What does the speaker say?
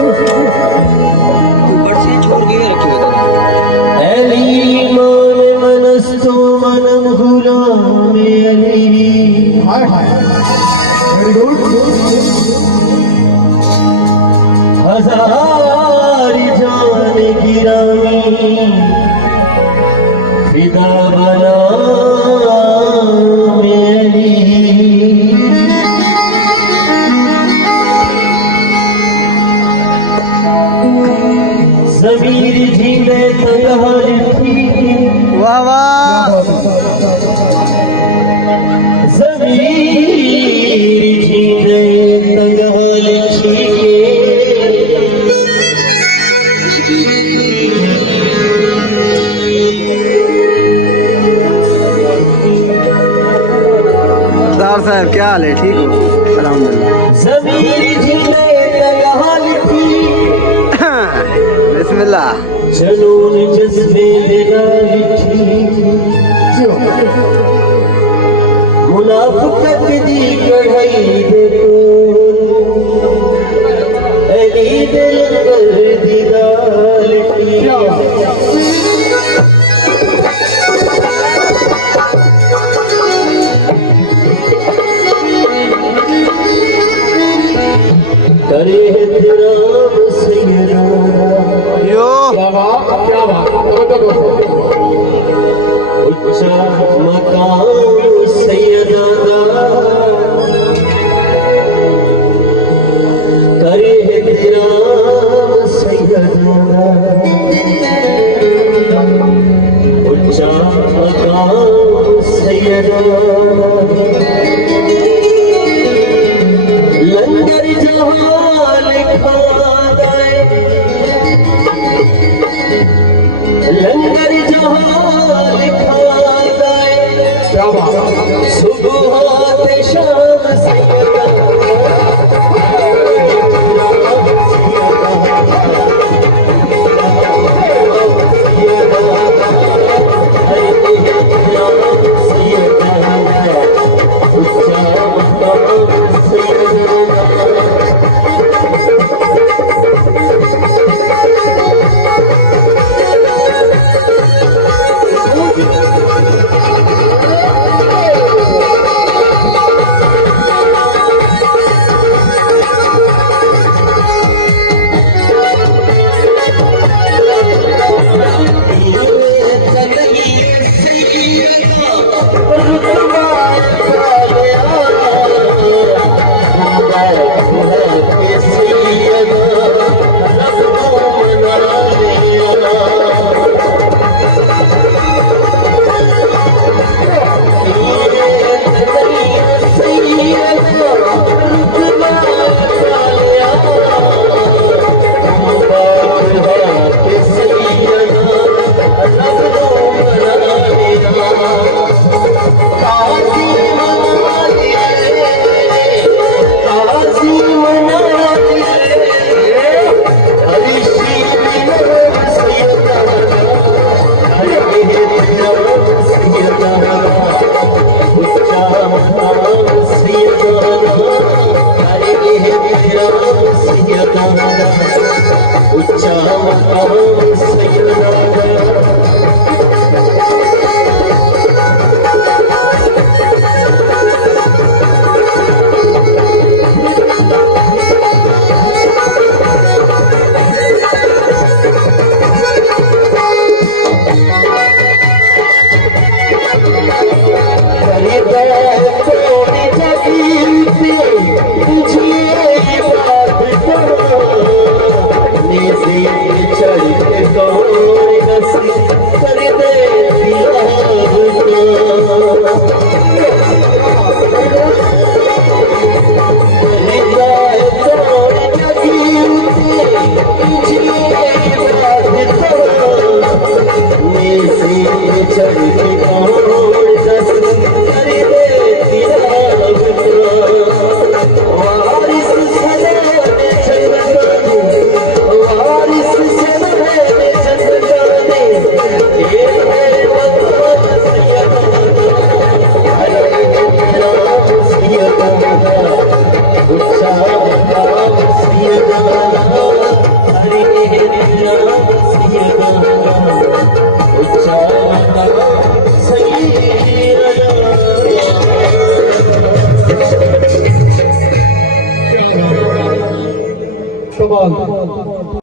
ऊपर से छोड़ के रखे हुए मनस्तु मनम गुलामे अली। हाय हाय वेरी गुड। हजार जान गिरामी फिदा बना मेरी। ज़मीर झीले तलहर थी, वाह वाह। ज़मीर झीले तलहर थी, सरदार साहब क्या हाल है? ठीक हो? अल्हम्दुलिल्लाह। ज़मीर झीले तलहर थी, बिस्मिल्लाह। जनून जज्बे दिलाली थी, मुनाफिकत दी कढ़ाई दे अली दिल कर दीदार थी। करे एहतराम सैयदा, यो क्या बात क्या बात। उच्चा मकाम सैयदा करे एहतराम सैयदा, उच्चा मकाम सैयदा। लंगर जहां लिखा गए, लंगर जहां लिखा गए, क्या बात। सुबह से शाम सैयदा। चढ़ के कौन नसी बोल